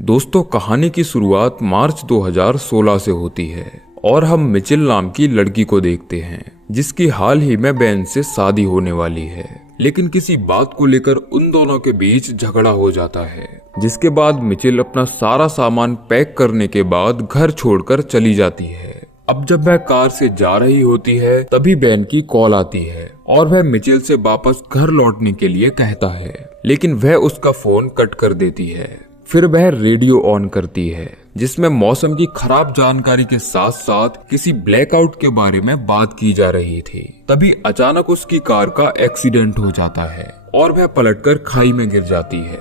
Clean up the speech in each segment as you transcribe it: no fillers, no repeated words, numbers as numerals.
दोस्तों, कहानी की शुरुआत मार्च 2016 से होती है और हम मिचेल नाम की लड़की को देखते हैं जिसकी हाल ही में बेन से शादी होने वाली है। लेकिन किसी बात को लेकर उन दोनों के बीच झगड़ा हो जाता है, जिसके बाद मिचेल अपना सारा सामान पैक करने के बाद घर छोड़कर चली जाती है। अब जब वह कार से जा रही होती है तभी बेन की कॉल आती है और वह मिचेल से वापस घर लौटने के लिए कहता है, लेकिन वह उसका फोन कट कर देती है। फिर वह रेडियो ऑन करती है जिसमें मौसम की खराब जानकारी के साथ साथ किसी ब्लैकआउट के बारे में बात की जा रही थी। तभी अचानक उसकी कार का एक्सीडेंट हो जाता है और वह पलटकर खाई में गिर जाती है।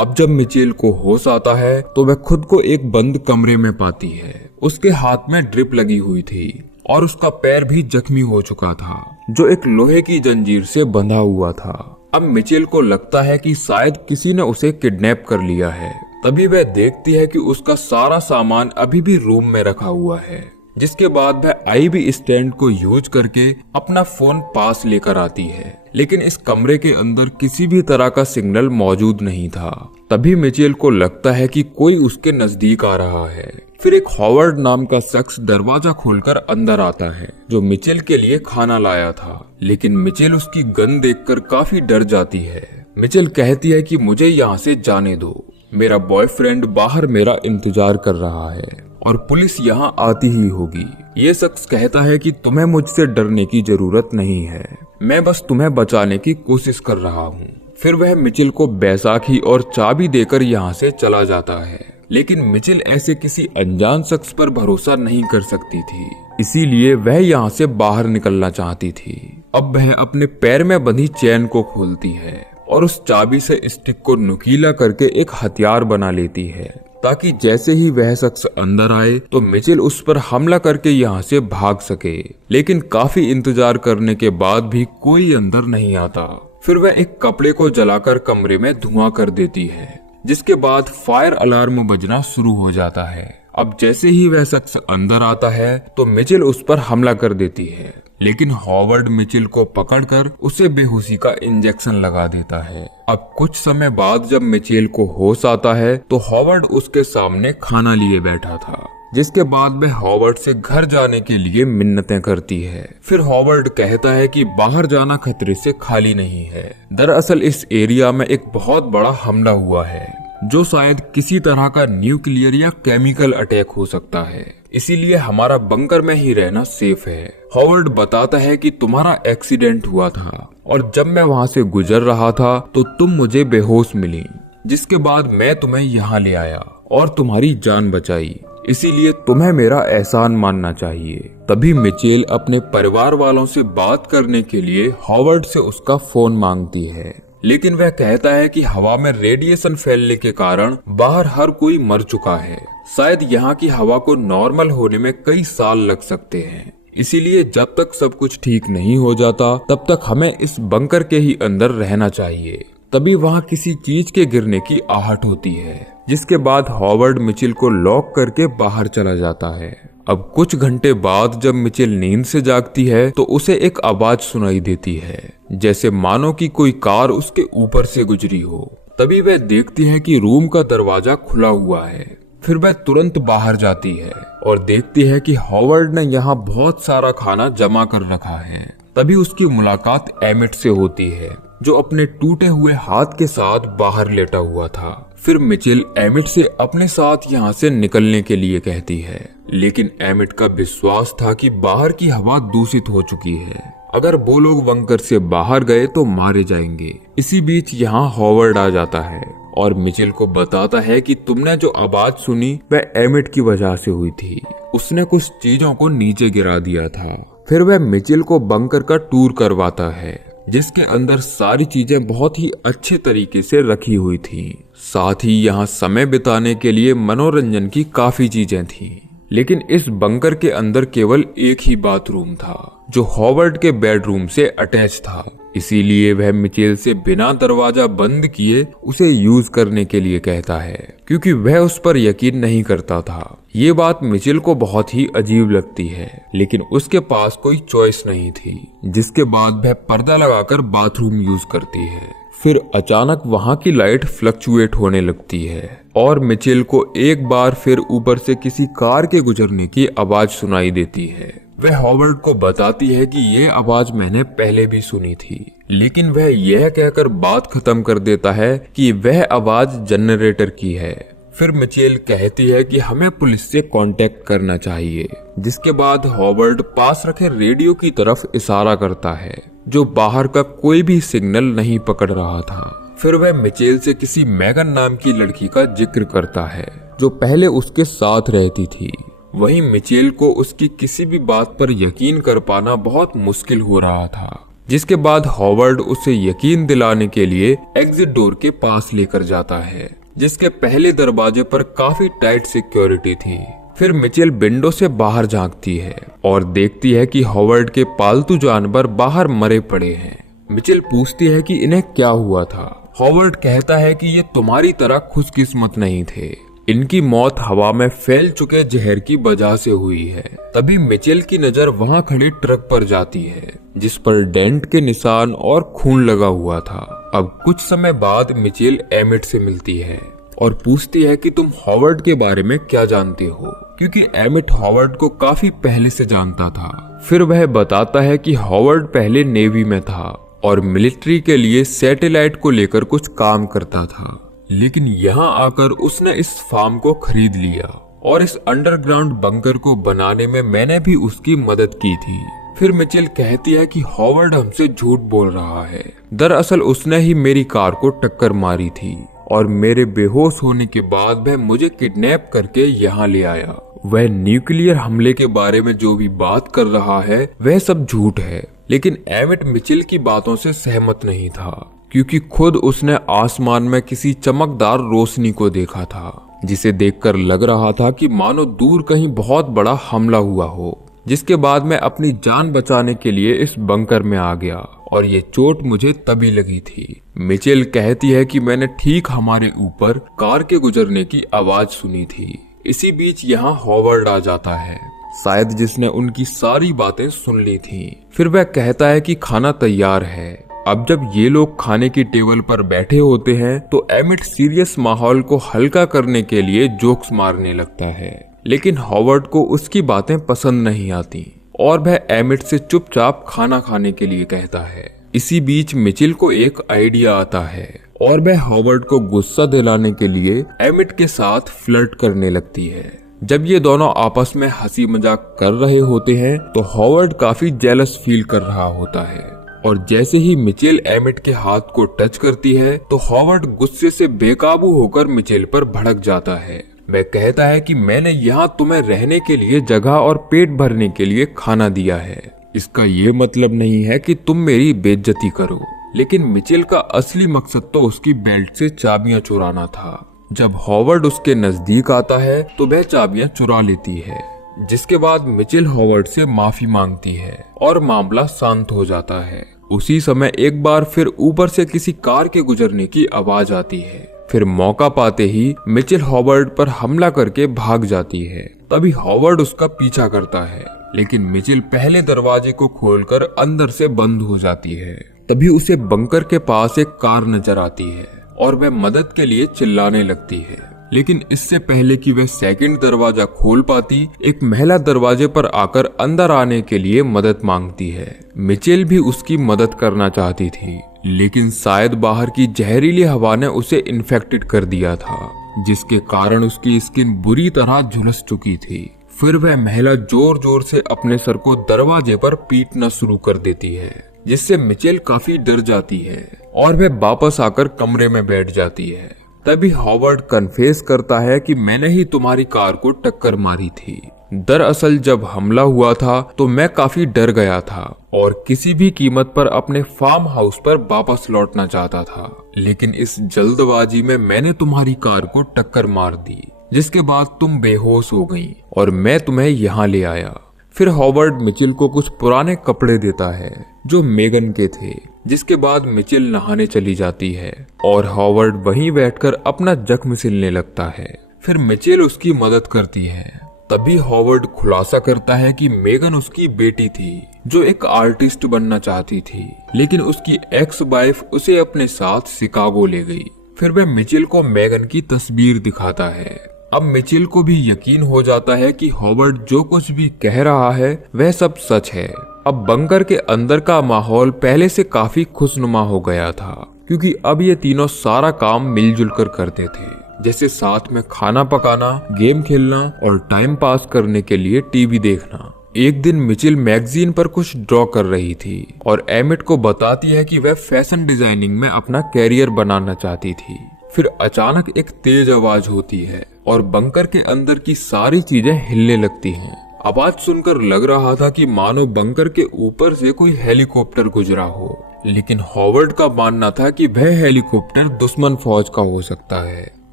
अब जब मिचेल को होश आता है तो वह खुद को एक बंद कमरे में पाती है। उसके हाथ में ड्रिप लगी हुई थी और उसका पैर भी जख्मी हो चुका था, जो एक लोहे की जंजीर से बंधा हुआ था। अब मिचेल को लगता है कि शायद किसी ने उसे किडनैप कर लिया है। तभी वह देखती है कि उसका सारा सामान अभी भी रूम में रखा हुआ है, जिसके बाद वह आईवी स्टैंड को यूज करके अपना फोन पास लेकर आती है। लेकिन इस कमरे के अंदर किसी भी तरह का सिग्नल मौजूद नहीं था। तभी मिचेल को लगता है कि कोई उसके नजदीक आ रहा है। फिर एक हॉवर्ड नाम का शख्स दरवाजा खोलकर अंदर आता है, जो मिचेल के लिए खाना लाया था। लेकिन मिचेल उसकी गन देखकर काफी डर जाती है। मिचेल कहती है कि मुझे यहाँ से जाने दो, मेरा बॉयफ्रेंड बाहर मेरा इंतजार कर रहा है और पुलिस यहाँ आती ही होगी। ये शख्स कहता है कि तुम्हें मुझसे डरने की जरूरत नहीं है, मैं बस तुम्हें बचाने की कोशिश कर रहा हूँ। फिर वह मिचेल को बैसाखी और चाबी देकर यहाँ से चला जाता है। लेकिन मिचेल ऐसे किसी अनजान शख्स पर भरोसा नहीं कर सकती थी, इसीलिए वह यहाँ से बाहर निकलना चाहती थी। अब वह अपने पैर में बंधी चेन को खोलती है और उस चाबी से स्टिक को नुकीला करके एक हथियार बना लेती है, ताकि जैसे ही वह शख्स अंदर आए तो मिचेल उस पर हमला करके यहाँ से भाग सके। लेकिन काफी इंतजार करने के बाद भी कोई अंदर नहीं आता। फिर वह एक कपड़े को जलाकर कमरे में धुआं कर देती है, जिसके बाद फायर अलार्म बजना शुरू हो जाता है। अब जैसे ही वह शख्स अंदर आता है तो मिचेल उस पर हमला कर देती है, लेकिन हॉवर्ड मिचेल को पकड़कर उसे बेहोशी का इंजेक्शन लगा देता है। अब कुछ समय बाद जब मिचेल को होश आता है तो हॉवर्ड उसके सामने खाना लिए बैठा था, जिसके बाद वह हॉवर्ड से घर जाने के लिए मिन्नतें करती है। फिर हॉवर्ड कहता है कि बाहर जाना खतरे से खाली नहीं है। दरअसल इस एरिया में एक बहुत बड़ा हमला हुआ है, जो शायद किसी तरह का न्यूक्लियर या केमिकल अटैक हो सकता है, इसीलिए हमारा बंकर में ही रहना सेफ है। हॉवर्ड बताता है कि तुम्हारा एक्सीडेंट हुआ था और जब मैं वहाँ से गुजर रहा था तो तुम मुझे बेहोश मिली, जिसके बाद मैं तुम्हें यहाँ ले आया और तुम्हारी जान बचाई, इसीलिए तुम्हें मेरा एहसान मानना चाहिए। तभी मिचेल अपने परिवार वालों से बात करने के लिए हॉवर्ड से उसका फोन मांगती है, लेकिन वह कहता है कि हवा में रेडिएशन फैलने के कारण बाहर हर कोई मर चुका है। शायद यहाँ की हवा को नॉर्मल होने में कई साल लग सकते हैं, इसीलिए जब तक सब कुछ ठीक नहीं हो जाता तब तक हमें इस बंकर के ही अंदर रहना चाहिए। तभी वहाँ किसी चीज के गिरने की आहट होती है, जिसके बाद हॉवर्ड मिचेल को लॉक करके बाहर चला जाता है। अब कुछ घंटे बाद जब मिचेल नींद से जागती है तो उसे एक आवाज सुनाई देती है, जैसे मानो कि कोई कार उसके ऊपर से गुजरी हो। तभी वह देखती है कि रूम का दरवाजा खुला हुआ है। फिर वह तुरंत बाहर जाती है और देखती है कि हॉवर्ड ने यहाँ बहुत सारा खाना जमा कर रखा है। तभी उसकी मुलाकात एमिट से होती है, जो अपने टूटे हुए हाथ के साथ बाहर लेटा हुआ था। फिर मिचेल एमिट से अपने साथ यहाँ से निकलने के लिए कहती है, लेकिन एमिट का विश्वास था कि बाहर की हवा दूषित हो चुकी है, अगर वो लोग बंकर से बाहर गए तो मारे जाएंगे। इसी बीच यहाँ हॉवर्ड आ जाता है और मिचेल को बताता है कि तुमने जो आवाज सुनी वह एमिट की वजह से हुई थी, उसने कुछ चीजों को नीचे गिरा दिया था। फिर वह मिचेल को बंकर का टूर करवाता है, जिसके अंदर सारी चीजें बहुत ही अच्छे तरीके से रखी हुई थी। साथ ही यहाँ समय बिताने के लिए मनोरंजन की काफी चीजें थी। लेकिन इस बंकर के अंदर केवल एक ही बाथरूम था, जो हॉवर्ड के बेडरूम से अटैच था, इसीलिए वह मिचेल से बिना दरवाजा बंद किए उसे यूज करने के लिए कहता है, क्योंकि वह उस पर यकीन नहीं करता था। ये बात मिचेल को बहुत ही अजीब लगती है, लेकिन उसके पास कोई चॉइस नहीं थी, जिसके बाद वह पर्दा लगाकर बाथरूम यूज करती है। फिर अचानक वहां की लाइट फ्लक्चुएट होने लगती है और मिचेल को एक बार फिर ऊपर से किसी कार के गुजरने की आवाज सुनाई देती है। वह हॉवर्ड को बताती है कि ये आवाज मैंने पहले भी सुनी थी, लेकिन वह यह कहकर बात खत्म कर देता है कि वह आवाज जनरेटर की है। फिर मिचेल कहती है कि हमें पुलिस से कांटेक्ट करना चाहिए, जिसके बाद हॉवर्ड पास रखे रेडियो की तरफ इशारा करता है जो बाहर का कोई भी सिग्नल नहीं पकड़ रहा था। फिर वह मिचेल से किसी मैगन नाम की लड़की का जिक्र करता है जो पहले उसके साथ रहती थी। वहीं मिचेल को उसकी किसी भी बात पर यकीन कर पाना बहुत मुश्किल हो रहा था, जिसके बाद हॉवर्ड उसे यकीन दिलाने के लिए एग्जिट डोर के पास लेकर जाता है, जिसके पहले दरवाजे पर काफी टाइट सिक्योरिटी थी। फिर मिचेल विंडो से बाहर झांकती है और देखती है कि हॉवर्ड के पालतू जानवर बाहर मरे पड़े हैं। मिचेल पूछती है कि इन्हें क्या हुआ था। हॉवर्ड कहता है कि ये तुम्हारी तरह खुशकिस्मत नहीं थे, इनकी मौत हवा में फैल चुके जहर की वजह से हुई है। तभी मिचेल की नजर वहां खड़े ट्रक पर जाती है जिस पर डेंट के निशान और खून लगा हुआ था। अब कुछ समय बाद मिचेल एमिट से मिलती है और पूछती है कि तुम हॉवर्ड के बारे में क्या जानते हो, क्योंकि एमिट हॉवर्ड को काफी पहले से जानता था। फिर वह बताता है कि हॉवर्ड पहले नेवी में था और मिलिट्री के लिए सैटेलाइट को लेकर कुछ काम करता था, लेकिन यहाँ आकर उसने इस फार्म को खरीद लिया और इस अंडरग्राउंड बंकर को बनाने में मैंने भी उसकी मदद की थी। फिर मिचेल कहती है कि हॉवर्ड हमसे झूठ बोल रहा है, दरअसल उसने ही मेरी कार को टक्कर मारी थी और मेरे बेहोश होने के बाद वह मुझे किडनैप करके यहाँ ले आया। वह न्यूक्लियर हमले के बारे में जो भी बात कर रहा है वह सब झूठ है। लेकिन एमिट मिचेल की बातों से सहमत नहीं था, क्योंकि खुद उसने आसमान में किसी चमकदार रोशनी को देखा था, जिसे देखकर लग रहा था कि मानो दूर कहीं बहुत बड़ा हमला हुआ हो। जिसके बाद मैं अपनी जान बचाने के लिए इस बंकर में आ गया और ये चोट मुझे तभी लगी थी। मिचेल कहती है कि मैंने ठीक हमारे ऊपर कार के गुजरने की आवाज सुनी थी। इसी बीच यहाँ हॉवर्ड आ जाता है, शायद जिसने उनकी सारी बातें सुन ली थी। फिर वह कहता है कि खाना तैयार है। अब जब ये लोग खाने की टेबल पर बैठे होते हैं तो एमिट सीरियस माहौल को हल्का करने के लिए जोक्स मारने लगता है, लेकिन हॉवर्ड को उसकी बातें पसंद नहीं आती और वह एमिट से चुपचाप खाना खाने के लिए कहता है। इसी बीच मिचेल को एक आइडिया आता है और वह हॉवर्ड को गुस्सा दिलाने के लिए एमिट के साथ फ्लर्ट करने लगती है। जब ये दोनों आपस में हंसी मजाक कर रहे होते हैं तो हॉवर्ड काफी जेलस फील कर रहा होता है और जैसे ही मिचेल एमिट के हाथ को टच करती है तो हॉवर्ड गुस्से से बेकाबू होकर मिचेल पर भड़क जाता है। वह कहता है कि मैंने यहाँ तुम्हें रहने के लिए जगह और पेट भरने के लिए खाना दिया है, इसका ये मतलब नहीं है कि तुम मेरी बेइज्जती करो। लेकिन मिचेल का असली मकसद तो उसकी बेल्ट से चाबियां चुराना था। जब हॉवर्ड उसके नजदीक आता है तो वह चाबियां चुरा लेती है, जिसके बाद मिचेल हॉवर्ड से माफी मांगती है और मामला शांत हो जाता है। उसी समय एक बार फिर ऊपर से किसी कार के गुजरने की आवाज आती है। फिर मौका पाते ही मिचेल हॉवर्ड पर हमला करके भाग जाती है। तभी हॉवर्ड उसका पीछा करता है, लेकिन मिचेल पहले दरवाजे को खोलकर अंदर से बंद हो जाती है। तभी उसे बंकर के पास एक कार नजर आती है और वह मदद के लिए चिल्लाने लगती है। लेकिन इससे पहले कि वह सेकंड दरवाजा खोल पाती, एक महिला दरवाजे पर आकर अंदर आने के लिए मदद मांगती है। मिचेल भी उसकी मदद करना चाहती थी, लेकिन शायद बाहर की जहरीली हवा ने उसे इन्फेक्टेड कर दिया था, जिसके कारण उसकी स्किन बुरी तरह झुलस चुकी थी। फिर वह महिला जोर जोर से अपने सर को दरवाजे पर पीटना शुरू कर देती है, जिससे मिचेल काफी डर जाती है और वह वापस आकर कमरे में बैठ जाती है। तभी हॉवर्ड कन्फेस करता है कि मैंने ही तुम्हारी कार को टक्कर मारी थी। दरअसल जब हमला हुआ था तो मैं काफी डर गया था और किसी भी कीमत पर अपने फार्म हाउस पर वापस लौटना चाहता था, लेकिन इस जल्दबाजी में मैंने तुम्हारी कार को टक्कर मार दी, जिसके बाद तुम बेहोश हो गई और मैं तुम्हें यहाँ ले आया। फिर हॉवर्ड मिचेल को कुछ पुराने कपड़े देता है जो मेगन के थे, जिसके बाद मिचेल नहाने चली जाती है और हॉवर्ड वहीं बैठकर अपना जख्म सिलने लगता है। फिर मिचेल उसकी मदद करती है। तभी हॉवर्ड खुलासा करता है कि मेगन उसकी बेटी थी जो एक आर्टिस्ट बनना चाहती थी, लेकिन उसकी एक्स वाइफ उसे अपने साथ शिकागो ले गई। फिर वह मिचेल को मेगन की तस्वीर दिखाता है। अब मिचेल को भी यकीन हो जाता है कि हॉवर्ड जो कुछ भी कह रहा है वह सब सच है। अब बंकर के अंदर का माहौल पहले से काफी खुशनुमा हो गया था, क्योंकि अब ये तीनों सारा काम मिलजुल कर करते थे, जैसे साथ में खाना पकाना, गेम खेलना और टाइम पास करने के लिए टीवी देखना। एक दिन मिचेल मैगजीन पर कुछ ड्रॉ कर रही थी और एमिट को बताती है कि वह फैशन डिजाइनिंग में अपना कैरियर बनाना चाहती थी। फिर अचानक एक तेज आवाज होती है और बंकर के अंदर की सारी चीजें हिलने लगती हैं। आवाज सुनकर लग रहा था कि मानो बंकर के ऊपर से कोई हेलीकॉप्टर गुजरा हो, लेकिन हॉवर्ड का मानना था कि वह हेलीकॉप्टर दुश्मन फौज का हो सकता है,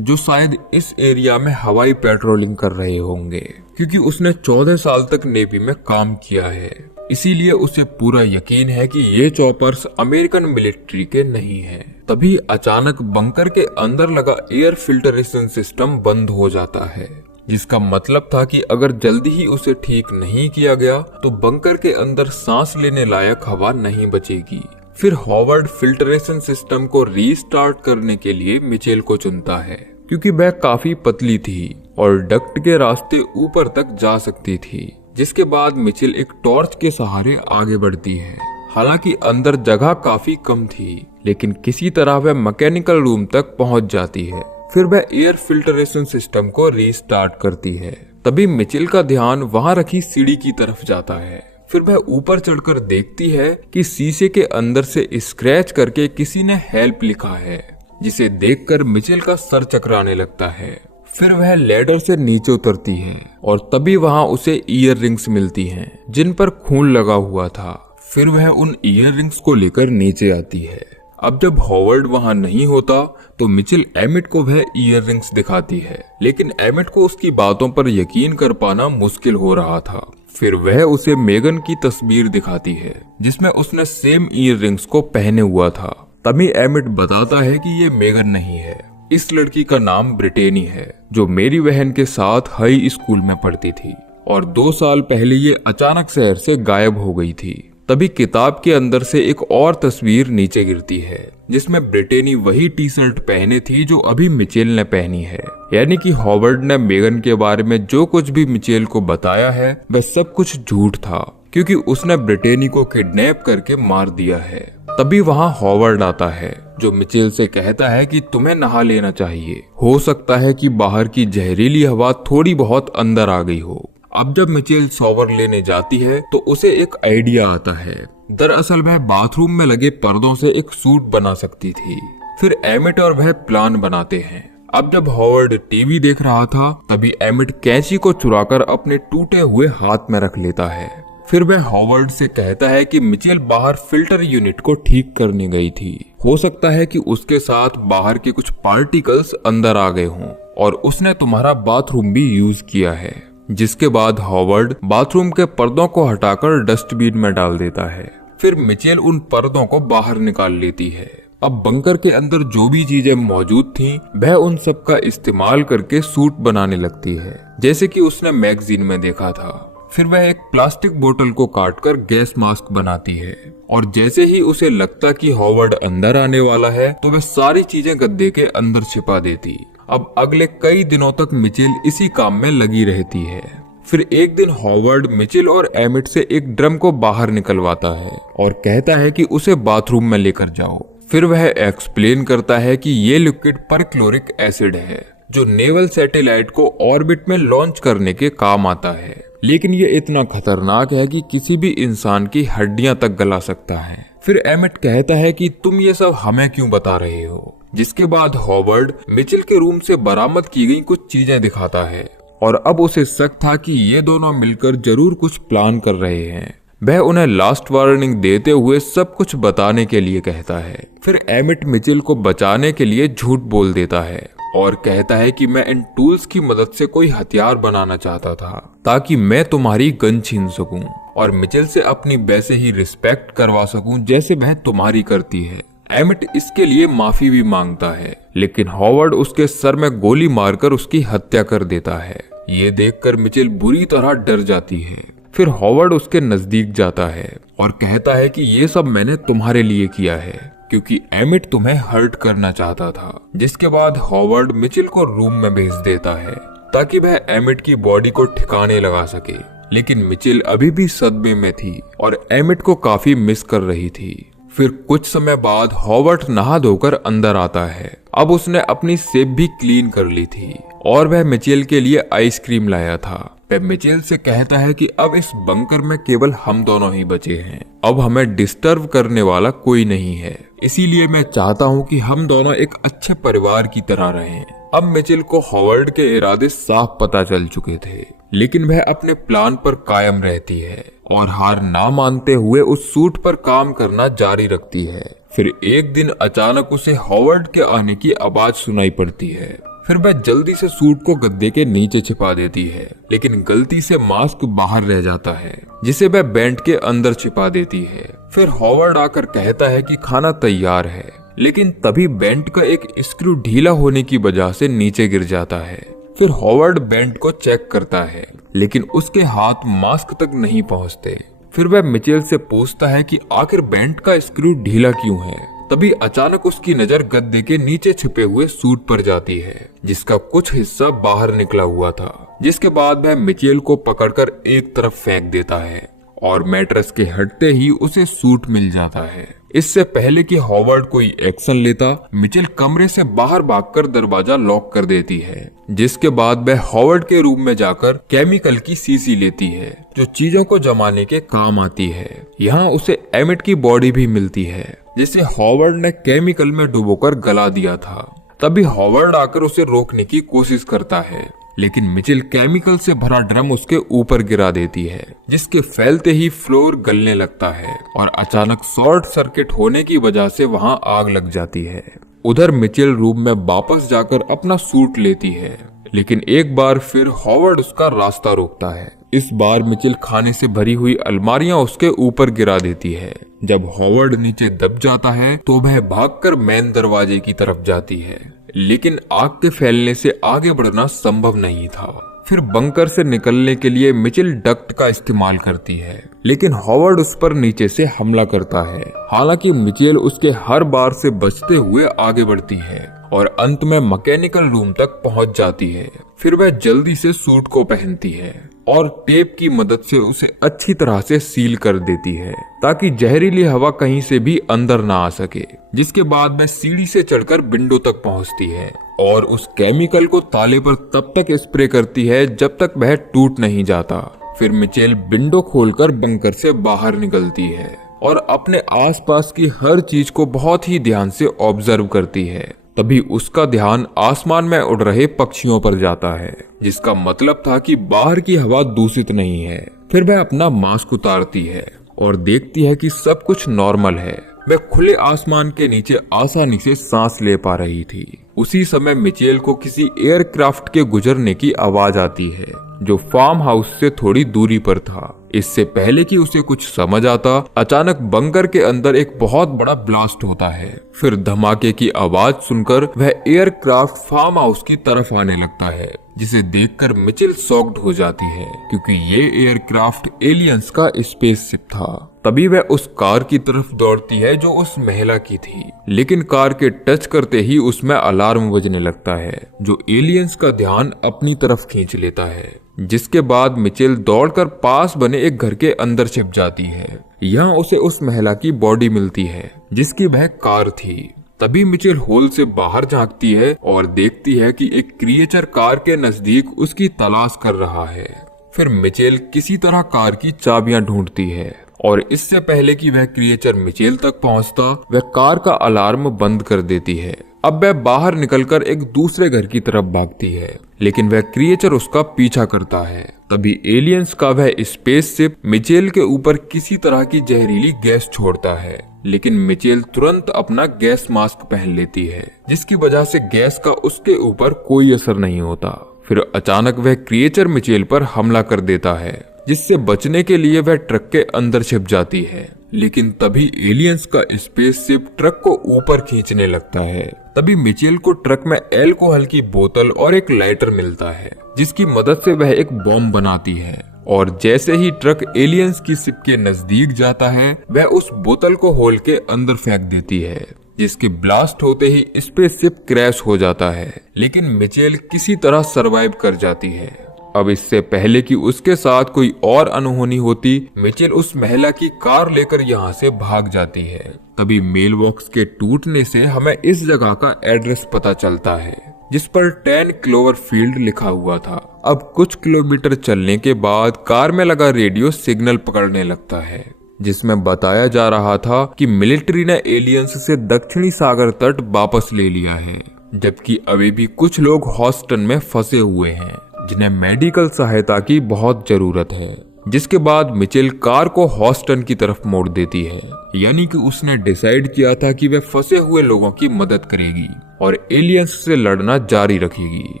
जो शायद इस एरिया में हवाई पेट्रोलिंग कर रहे होंगे, क्योंकि उसने 14 साल तक नेवी में काम किया है। इसीलिए उसे पूरा यकीन है कि ये चॉपर्स अमेरिकन मिलिट्री के नहीं हैं। तभी अचानक बंकर के अंदर लगा एयर फिल्टरेशन सिस्टम बंद हो जाता है, जिसका मतलब था कि अगर जल्दी ही उसे ठीक नहीं किया गया तो बंकर के अंदर सांस लेने लायक हवा नहीं बचेगी। फिर हॉवर्ड फिल्टरेशन सिस्टम को रीस्टार्ट करने के लिए मिचेल को चुनता है, क्योंकि वह काफी पतली थी और डक्ट के रास्ते ऊपर तक जा सकती थी। जिसके बाद मिचेल एक टॉर्च के सहारे आगे बढ़ती है। हालांकि अंदर जगह काफी कम थी, लेकिन किसी तरह वह मैकेनिकल रूम तक पहुंच जाती है। फिर वह एयर फिल्टरेशन सिस्टम को रीस्टार्ट करती है। तभी मिचेल का ध्यान वहां रखी सीढ़ी की तरफ जाता है। फिर वह ऊपर चढ़कर देखती है कि शीशे के अंदर से स्क्रैच करके किसी ने हेल्प लिखा है, जिसे देखकर मिचेल का सर चकराने लगता है। फिर वह लैडर से नीचे उतरती है और तभी वहां उसे ईयर रिंग्स मिलती हैं, जिन पर खून लगा हुआ था। फिर वह उन ईयर रिंग्स को लेकर नीचे आती है। अब जब हॉवर्ड वहां नहीं होता तो मिचेल एमिट को वह ईयर रिंग्स दिखाती है, लेकिन एमिट को उसकी बातों पर यकीन कर पाना मुश्किल हो रहा था। फिर वह उसे मेगन की तस्वीर दिखाती है, जिसमें उसने सेम ईयर रिंग्स को पहने हुआ था। तभी एमिट बताता है कि ये मेगन नहीं है, इस लड़की का नाम ब्रिटेनी है, जो मेरी बहन के साथ हाई स्कूल में पढ़ती थी और 2 साल पहले ये अचानक शहर से गायब हो गई थी। तभी किताब के अंदर से एक और तस्वीर नीचे गिरती है, जिसमें ब्रिटेनी वही टी शर्ट पहने थी जो अभी मिचेल ने पहनी है। यानी कि हॉवर्ड ने मेगन के बारे में जो कुछ भी मिचेल को बताया है वह सब कुछ झूठ था, क्योंकि उसने ब्रिटेनी को किडनैप करके मार दिया है। तभी वहां हॉवर्ड आता है, जो मिचेल से कहता है कि तुम्हें नहा लेना चाहिए, हो सकता है कि बाहर की जहरीली हवा थोड़ी बहुत अंदर आ गई हो। अब जब मिचेल शॉवर लेने जाती है तो उसे एक आइडिया आता है। दरअसल वह बाथरूम में लगे पर्दों से एक सूट बना सकती थी। फिर एमिट और वह प्लान बनाते हैं। अब जब हॉवर्ड टीवी देख रहा था तभी एमिट कैंची को चुराकर अपने टूटे हुए हाथ में रख लेता है। फिर वह हॉवर्ड से कहता है कि मिचेल बाहर फिल्टर यूनिट को ठीक करने गई थी, हो सकता है कि उसके साथ बाहर के कुछ पार्टिकल्स अंदर आ गए हों और उसने तुम्हारा बाथरूम भी यूज किया है। जिसके बाद हॉवर्ड बाथरूम के पर्दों को हटाकर डस्टबिन में डाल देता है। फिर मिचेल उन पर्दों को बाहर निकाल लेती है। अब बंकर के अंदर जो भी चीजें मौजूद थीं, वह उन सब का इस्तेमाल करके सूट बनाने लगती है, जैसे कि उसने मैगजीन में देखा था। फिर वह एक प्लास्टिक बोतल को काटकर गैस मास्क बनाती है और जैसे ही उसे लगता कि हॉवर्ड अंदर आने वाला है तो वह सारी चीजें गद्दे के अंदर छिपा देती। अब अगले कई दिनों तक मिचेल इसी काम में लगी रहती है। फिर एक दिन हॉवर्ड मिचेल और एमिट से एक ड्रम को बाहर निकलवाता है और कहता है कि उसे बाथरूम में लेकर जाओ। फिर वह एक्सप्लेन करता है कि ये लिक्विड परक्लोरिक एसिड है, जो नेवल सैटेलाइट को ऑर्बिट में लॉन्च करने के काम आता है, लेकिन ये इतना खतरनाक है कि किसी भी इंसान की हड्डियां तक गला सकता है। फिर एमिट कहता है कि तुम ये सब हमें क्यों बता रहे हो। जिसके बाद हॉवर्ड मिचेल के रूम से बरामद की गई कुछ चीजें दिखाता है और अब उसे शक था कि ये दोनों मिलकर जरूर कुछ प्लान कर रहे हैं। वह उन्हें लास्ट वार्निंग देते हुए सब कुछ बताने के लिए कहता है। फिर एमिट मिचेल को बचाने के लिए झूठ बोल देता है और कहता है कि मैं इन टूल्स की मदद से कोई हथियार बनाना चाहता था ताकि मैं तुम्हारी गन छीन सकूं और मिचेल से अपनी वैसे ही रिस्पेक्ट करवा सकूं जैसे वह तुम्हारी करती है। एमिट इसके लिए माफी भी मांगता है, लेकिन हॉवर्ड उसके सर में गोली मारकर उसकी हत्या कर देता है। ये देखकर मिचेल बुरी तरह डर जाती है फिर हॉवर्ड उसके नजदीक जाता है और कहता है कि ये सब मैंने तुम्हारे लिए किया है क्योंकि एमिट तुम्हें हर्ट करना चाहता था। जिसके बाद हॉवर्ड मिचेल को रूम में भेज देता है ताकि वह एमिट की बॉडी को ठिकाने लगा सके, लेकिन मिचेल अभी भी सदमे में थी और एमिट को काफी मिस कर रही थी। फिर कुछ समय बाद हॉवर्ड नहा धोकर अंदर आता है। अब उसने अपनी सेब भी क्लीन कर ली थी और वह मिचेल के लिए आइसक्रीम लाया था। वह मिचेल से कहता है कि अब इस बंकर में केवल हम दोनों ही बचे हैं, अब हमें डिस्टर्ब करने वाला कोई नहीं है, इसीलिए मैं चाहता हूँ कि हम दोनों एक अच्छे परिवार की तरह रहें। अब मिचेल को हॉवर्ड के इरादे साफ पता चल चुके थे, लेकिन वह अपने प्लान पर कायम रहती है और हार ना मानते हुए उस सूट पर काम करना जारी रखती है। फिर एक दिन अचानक उसे हॉवर्ड के आने की आवाज सुनाई पड़ती है। फिर वह जल्दी से सूट को गद्दे के नीचे छिपा देती है, लेकिन गलती से मास्क बाहर रह जाता है जिसे वह बेंट के अंदर छिपा देती है। फिर हॉवर्ड आकर कहता है कि खाना तैयार है, लेकिन तभी बेंट का एक स्क्रू ढीला होने की वजह से नीचे गिर जाता है। फिर हॉवर्ड बेंट को चेक करता है, लेकिन उसके हाथ मास्क तक नहीं पहुंचते। फिर वह मिचेल से पूछता है कि आखिर बेंट का स्क्रू ढीला क्यों है। तभी अचानक उसकी नजर गद्दे के नीचे छिपे हुए सूट पर जाती है, जिसका कुछ हिस्सा बाहर निकला हुआ था। जिसके बाद वह मिचेल को पकड़कर एक तरफ फेंक देता है और मैट्रेस के हटते ही उसे सूट मिल जाता है। इससे पहले कि हॉवर्ड कोई एक्शन लेता, मिचेल कमरे से बाहर भागकर दरवाजा लॉक कर देती है। जिसके बाद वह हॉवर्ड के रूम में जाकर केमिकल की शीशी लेती है जो चीजों को जमाने के काम आती है। यहाँ उसे एमिट की बॉडी भी मिलती है जिसे हॉवर्ड ने केमिकल में डुबोकर गला दिया था। तभी हॉवर्ड आकर उसे रोकने की कोशिश करता है, लेकिन मिचेल केमिकल से भरा ड्रम उसके ऊपर गिरा देती है, जिसके फैलते ही फ्लोर गलने लगता है और अचानक शॉर्ट सर्किट होने की वजह से वहां आग लग जाती है। उधर मिचेल रूम में वापस जाकर अपना सूट लेती है, लेकिन एक बार फिर हॉवर्ड उसका रास्ता रोकता है। इस बार मिचेल खाने से भरी हुई अलमारियां उसके ऊपर गिरा देती है। जब हॉवर्ड नीचे दब जाता है तो वह भागकर मेन दरवाजे की तरफ जाती है, लेकिन आग के फैलने से आगे बढ़ना संभव नहीं था। फिर बंकर से निकलने के लिए मिचेल डक्ट का इस्तेमाल करती है, लेकिन हॉवर्ड उस पर नीचे से हमला करता है। हालांकि मिचेल उसके हर बार से बचते हुए आगे बढ़ती है और अंत में मैकेनिकल रूम तक पहुंच जाती है। फिर वह जल्दी से सूट को पहनती है और टेप की मदद से उसे अच्छी तरह से सील कर देती है ताकि जहरीली हवा कहीं से भी अंदर ना आ सके। जिसके बाद वह सीढ़ी से चढ़कर विंडो तक पहुंचती है और उस केमिकल को ताले पर तब तक स्प्रे करती है जब तक वह टूट नहीं जाता। फिर मिचेल विंडो खोलकर बंकर से बाहर निकलती है और अपने आसपास की हर चीज को बहुत ही ध्यान से ऑब्जर्व करती है। तभी उसका ध्यान आसमान में उड़ रहे पक्षियों पर जाता है, जिसका मतलब था कि बाहर की हवा दूषित नहीं है। फिर वह अपना मास्क उतारती है और देखती है कि सब कुछ नॉर्मल है। वह खुले आसमान के नीचे आसानी से सांस ले पा रही थी। उसी समय मिचेल को किसी एयरक्राफ्ट के गुजरने की आवाज आती है जो फार्म हाउस से थोड़ी दूरी पर था। इससे पहले कि उसे कुछ समझ आता, अचानक बंकर के अंदर एक बहुत बड़ा ब्लास्ट होता है। फिर धमाके की आवाज सुनकर वह एयरक्राफ्ट फार्म हाउस की तरफ आने लगता है, जिसे देखकर मिचेल शॉक्ड हो जाती है क्योंकि ये एयरक्राफ्ट एलियंस का स्पेसशिप था। तभी वह उस कार की तरफ दौड़ती है जो उस महिला की थी, लेकिन कार के टच करते ही उसमें अलार्म बजने लगता है जो एलियंस का ध्यान अपनी तरफ खींच लेता है। जिसके बाद मिचेल दौड़कर पास बने एक घर के अंदर छिप जाती है। यहाँ उसे उस महिला की बॉडी मिलती है जिसकी वह कार थी। तभी मिचेल होल से बाहर झांकती है और देखती है कि एक क्रिएचर कार के नजदीक उसकी तलाश कर रहा है। फिर मिचेल किसी तरह कार की चाबियां ढूंढती है और इससे पहले कि वह क्रिएचर मिचेल तक पहुंचता, वह कार का अलार्म बंद कर देती है। अब वह बाहर निकलकर एक दूसरे घर की तरफ भागती है, लेकिन वह क्रिएचर उसका पीछा करता है। तभी एलियंस का वह स्पेसशिप मिचेल के ऊपर किसी तरह की जहरीली गैस छोड़ता है, लेकिन मिचेल तुरंत अपना गैस मास्क पहन लेती है, जिसकी वजह से गैस का उसके ऊपर कोई असर नहीं होता। फिर अचानक वह क्रिएचर मिचेल पर हमला कर देता है, जिससे बचने के लिए वह ट्रक के अंदर छिप जाती है। लेकिन तभी एलियंस का स्पेसशिप ट्रक को ऊपर खींचने लगता है। तभी मिचेल को ट्रक में अल्कोहल की बोतल और एक लाइटर मिलता है, जिसकी मदद से वह एक बॉम्ब बनाती है और जैसे ही ट्रक एलियंस की शिप के नजदीक जाता है वह उस बोतल को होल के अंदर फेंक देती है, जिसके ब्लास्ट होते ही स्पेसशिप क्रैश हो जाता है। लेकिन मिचेल किसी तरह सरवाइव कर जाती है। अब इससे पहले कि उसके साथ कोई और अनहोनी होती, मिचेल उस महिला की कार लेकर यहाँ से भाग जाती है। तभी मेल बॉक्स के टूटने से हमें इस जगह का एड्रेस पता चलता है, जिस पर 10 क्लोवरफील्ड लिखा हुआ था। अब कुछ किलोमीटर चलने के बाद कार में लगा रेडियो सिग्नल पकड़ने लगता है, जिसमें बताया जा रहा था कि मिलिट्री ने एलियंस से दक्षिणी सागर तट वापस ले लिया है, जबकि अभी भी कुछ लोग हॉस्टन में फंसे हुए हैं जिन्हें मेडिकल सहायता की बहुत जरूरत है। जिसके बाद मिचेल कार को हॉस्टन की तरफ मोड़ देती है, यानी कि उसने डिसाइड किया था कि वह फंसे हुए लोगों की मदद करेगी और एलियंस से लड़ना जारी रखेगी।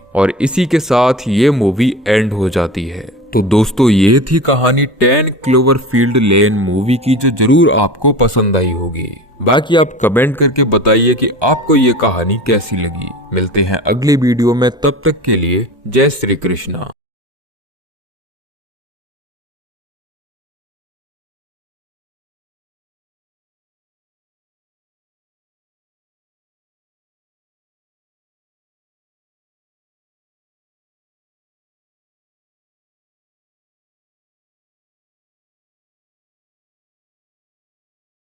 और इसी के साथ ये मूवी एंड हो जाती है। तो दोस्तों, ये थी कहानी 10 क्लोवरफील्ड लेन मूवी की, जो जरूर आपको पसंद आई होगी। बाकी आप कमेंट करके बताइए कि आपको ये कहानी कैसी लगी। मिलते हैं अगले वीडियो में, तब तक के लिए जय श्री कृष्णा।